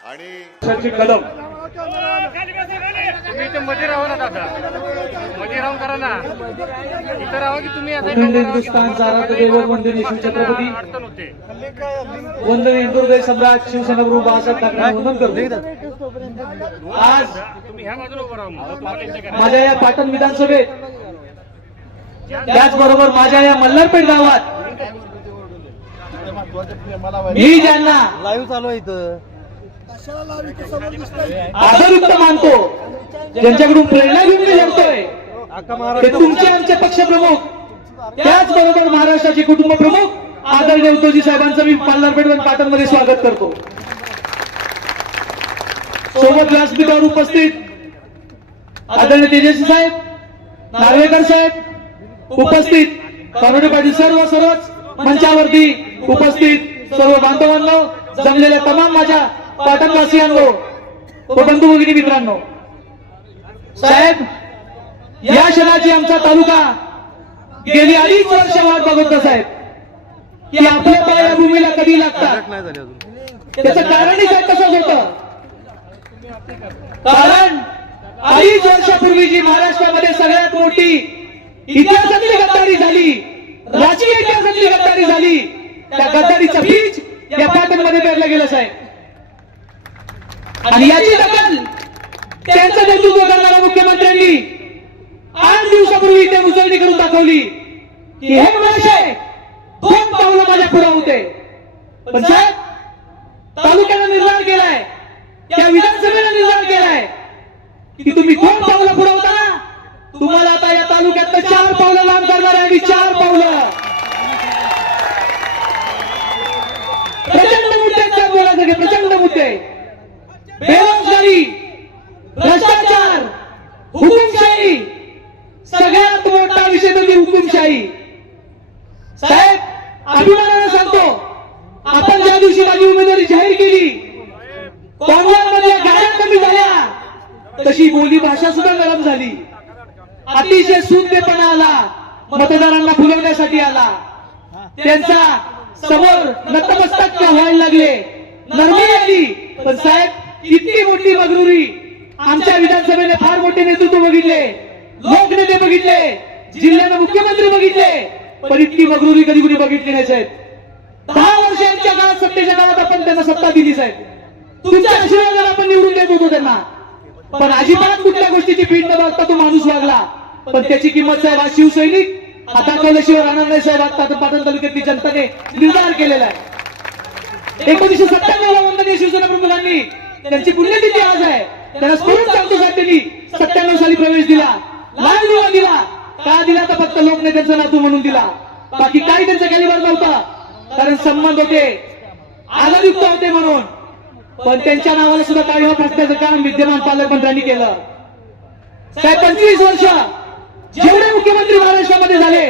आणि कलम तुम्ही इथे मध्ये राहा ना दादा मध्ये राहून करा ना इथं राहा की तुम्ही अडचण होते वंदनीय हिंदुहृदय सम्राट शिवसेना प्रमुख बाळासाहेब ठाकरे वंदन करतो आज तुम्ही ह्या बाजूला उभं राहा मग. तुम्हाला इथे करा. माझ्या या पाटण विधानसभेत त्याचबरोबर माझ्या या मल्हारपेठ गावात मी ज्यांना लाईव्ह चालू आहे इथं आदरयुक्त मानतो. ज्यांच्याकडून प्रेरणा घेऊन मी लढतोय ते तुमचे आमचे पक्षप्रमुख त्याचबरोबर महाराष्ट्राचे कुटुंब प्रमुख आदरणीय उद्धवजी साहेबांचं मी मल्हारपेठ आणि पाटणमध्ये स्वागत करतो. सोबत व्यासपीठावर उपस्थित आदरणीय तेजस्वी साहेब नार्वेकर साहेब उपस्थित करोडे पाटील सर्व सर्वच मंचावरती उपस्थित सर्व बांधवांना जमलेल्या तमाम माझ्या पाटणवासियांनो व बंधू भगिनी मित्रांनो साहेब या क्षणाची आमचा तालुका गेली अडीच वर्ष वाट बघत साहेब की आपल्या पाया भूमीला कधी लागतात? त्याचं कारणही साहेब कसं होत? कारण अडीच वर्षापूर्वी जी महाराष्ट्रामध्ये सगळ्यात मोठी इतिहासातली गद्दारी झाली राजकीय इतिहासातली गद्दारी झाली त्या गद्दारीचं बीज या पाटणमध्ये पेरलं गेलं साहेब. आणि याची दखल त्यांचं नेतृत्व करणाऱ्या मुख्यमंत्र्यांनी आठ दिवसापूर्वी ते उजळणी करून दाखवली की हे महाशय दोन पावलं माझ्या पुढे होते. पण साहेब तालुक्यानं निर्धार केलाय त्या विधानसभेनं निर्धार केलाय. की तुम्ही दोन पावलं पुढे होता ना तुम्हाला आता या तालुक्यात चार पावलं लांब करणार आहे मी चार पावलं प्रचंड प्रचंड बेरोजगारी भ्रष्टाचार हुकुमशाही सगळ्यात मोठा विषय म्हणजे हुकुमशाही. साहेब अभिमानानं सांगतो आपण ज्या दिवशी माझी उमेदवारी जाहीर केली काँग्रेसमध्ये गाड्या कमी झाल्या तशी बोली भाषा सुद्धा गरम झाली. अतिशय सुंदरपणा आला मतदारांना फुलवण्यासाठी आला. त्यांचा समोर नतमस्तक व्हायला लागले. नरमी आली. पण साहेब इतकी मोठी मगरुरी? आमच्या विधानसभेने फार मोठे नेतृत्व बघितले. लोकनेते बघितले. जिल्ह्याने मुख्यमंत्री बघितले. पण इतकी मगरुरी कधी कुणी बघितली नाही साहेब. दहा वर्षांच्या काळात सत्तेच्या काळात आपण त्यांना सत्ता दिली साहेब. तुमच्या आशीर्वादाला आपण निवडून देत होतो त्यांना. पण अजिबात कुठल्या गोष्टीची पीठ न बघता तो माणूस वागला. पण त्याची किंमत साहेब आज शिवसैनिक. आता दाखवल्याशिवाय राहणार नाही साहेब. आता पाटण तालुक्यातली जनतेने निर्धार केलेला आहे. एकोणीशे सत्त्याण्णव ला वंदनीय शिवसेना प्रमुखांनी त्यांची पुण्यतिथी आज आहे. त्यांना स्मरून सांगतो त्यांनी सत्त्याण्णव साली प्रवेश दिला. लाल दिवा दिला. का दिला तर फक्त लोकनेत्यांचा नातू म्हणून दिला. बाकी काही त्यांचा कॅलिबर नव्हता कारण संबंध होते. आदरयुक्त होते म्हणून. पण त्यांच्या नावाला सुद्धा काळीमा फासण्याचं काम विद्यमान पालकमंत्र्यांनी केलं. साहेब पंचवीस वर्ष जेवढे मुख्यमंत्री महाराष्ट्रामध्ये झाले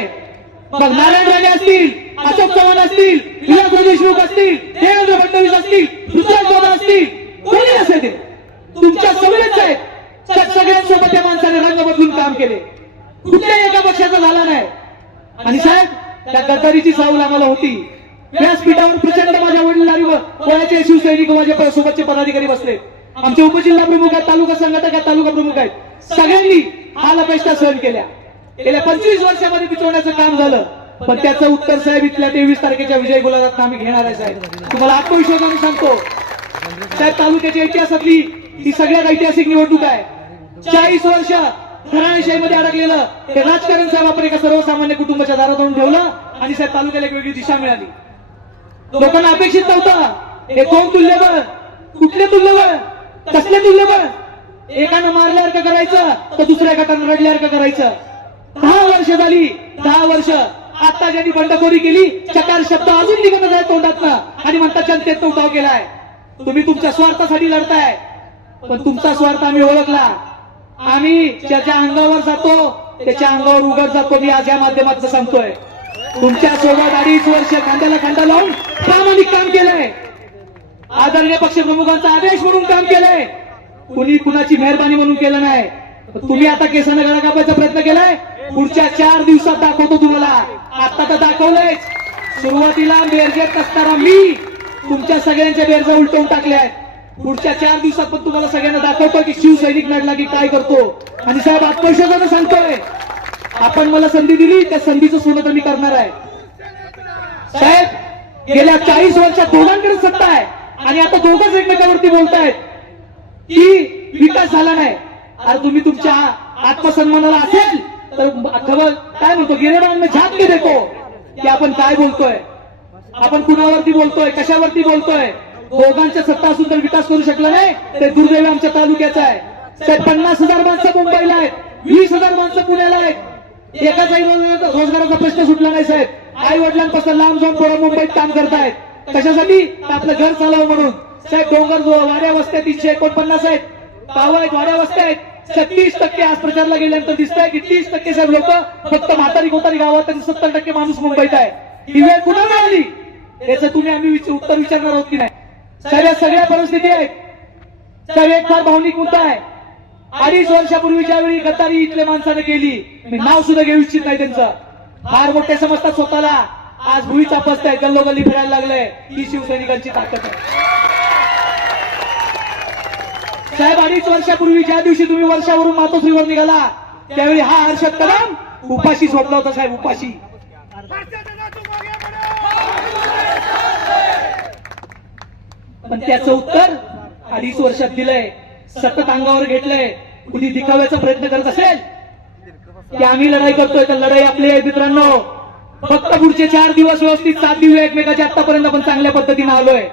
मग नारायण राणे असतील अशोक चव्हाण असतील विलासराव देशमुख असतील देवेंद्र फडणवीस असतील पृथ्वीराज चव्हाण असतील कोणी असेल ते? तुमच्या सवयच आहेत. त्या सगळ्यांसोबत त्या माणसाने रंग बदलून काम केले. कुठल्याही एका पक्षाचा झाला नाही. आणि साहेब त्या गद्दारीची चावल आम्हाला होती. व्यासपीठावर प्रचंड माझ्या वडिलांवर वयाचे शिवसैनिक माझ्या सोबतचे पदाधिकारी बसले. आमचे उपजिल्हा प्रमुख आहेत तालुका संघटक आहेत तालुका प्रमुख आहेत. सगळ्यांनी हाल अपेक्षा सहन केल्या. गेल्या पंचवीस वर्षामध्ये पिचवण्याचं काम झालं. पण त्याचं उत्तर साहेब इथल्या तेवीस तारखेच्या विजय गुलाबात आम्ही घेणार आहे साहेब. तुम्हाला आत्मविश्वासाने सांगतो. साहेब तालुक्याच्या इतिहासातली ही सगळ्यात ऐतिहासिक निवडणूक आहे. चाळीस वर्ष घराणेशाहीमध्ये अडकलेलं हे राजकारण साहेब आपण एका सर्वसामान्य कुटुंबाच्या दारात आणून ठेवलं आणि साहेब तालुक्याला एक वेगळी दिशा मिळाली. लोकांना अपेक्षित नव्हतं. हे कोण तुल्यबळ कुठले तुल्यबळ कसले तुल्यबळ? एकानं मारल्यासारखं करायचं तर दुसऱ्या गटानं रडल्यासारखं करायचं. दहा वर्ष झाली दहा वर्ष. आता ज्यांनी बंडखोरी केली चकार शब्द अजून निघत आहे तोंडात आणि म्हणतात जनतेत उठाव केलाय. तुम्ही तुमच्या स्वार्थासाठी लढताय. पण तुमचा स्वार्थ आम्ही ओळखला. आम्ही ज्याच्या अंगावर जातो त्याच्या अंगावर उघड जातो मी आज या माध्यमातून सांगतोय. तुमच्यासोबत अडीच वर्ष खांद्याला खांदा लावून प्रामाणिक काम केलंय. आदरणीय पक्षप्रमुखांचा आदेश म्हणून काम केलंय. कुणी कुणाची मेहरबानी म्हणून केलं नाही. तुम्ही आता केसानं गळा कापायचा प्रयत्न केलाय? पुढच्या चार दिवसात दाखवतो तुम्हाला. आता तर दाखवलंय सुरुवातीला मेरजेत असताना मी तुमच्या सगळ्यांच्या बेरजा उलटवून टाकल्या आहेत. पुढच्या चार दिवसात पण तुम्हाला सगळ्यांना दाखवतो की शिवसैनिक लढला की काय करतो. आणि साहेब आत्मविश्वासानं सांगतोय? आपण मला संधी दिली त्या संधीचं सोनं तर मी करणार आहे. साहेब गेल्या चाळीस वर्षात दोघांकडे सत्ता आहे आणि आता दोघंच एकमेकावरती बोलतायत. की विकास झाला नाही. अरे तुम्ही तुमच्या आत्मसन्मानाला असेल तर खबर काय म्हणतो? गिरेबान झाक मी देतो. की आपण काय बोलतोय? आपण कुणावरती बोलतोय? कशावरती बोलतोय? दोघांच्या सत्ता असून तर विकास करू शकला नाही. ते दुर्दैव आमच्या तालुक्याचा आहे. साहेब पन्नास हजार माणसं मुंबईला आहेत. वीस हजार माणसं पुण्याला आहेत. एकाचाही रोज- रोजगाराचा प्रश्न सुटला नाही साहेब. आई वडिलांपासून लांब जाऊन पोरं मुंबईत काम करतायत. कशासाठी? आपलं घर चालावं म्हणून. साहेब डोंगर वाऱ्या वाड्या वस्त्या तीनशे एकोणपन्नास आहेत. गाव आहेत वाड्या वस्त्या आहेत. छत्तीस टक्के आज प्रचारला गेल्यानंतर दिसतंय की तीस टक्के साहेब लोक फक्त म्हातारी कोतारी गावात आणि सत्तर टक्के माणूस मुंबईत आहे. ही वेळ कुठं मिळाली याचं तुम्ही आम्ही उत्तर विचारणार आहोत की नाही? सगळ्या सगळ्या परिस्थिती आहेत. साहेब एक फार भावनिक मुद्दा आहे. अडीच वर्षापूर्वी ज्यावेळी गद्दारी इथल्या माणसाने केली मी नाव सुद्धा घेऊ इच्छित नाही त्यांचं. फार मोठे समजतात स्वतःला. आज भुई चापसताय गल्लोगल्ली फिरायला लागलंय. ही शिवसैनिकांची ताकद आहे. साहेब अडीच वर्षापूर्वी ज्या दिवशी तुम्ही वर्षावरून मातोश्रीवर निघाला त्यावेळी हा हर्षद कदम उपाशी सोडला होता साहेब उपाशी. पण त्याचं उत्तर अडीच वर्षात दिलंय. सतत अंगावर घेतलंय. कुणी दिखाव्याचा प्रयत्न करत असेल? की आम्ही लढाई करतोय तर लढाई आपली आहे मित्रांनो. फक्त पुढचे चार दिवस व्यवस्थित साथ देऊया एकमेकाच्या आतापर्यंत आपण चांगल्या पद्धतीने आलोय.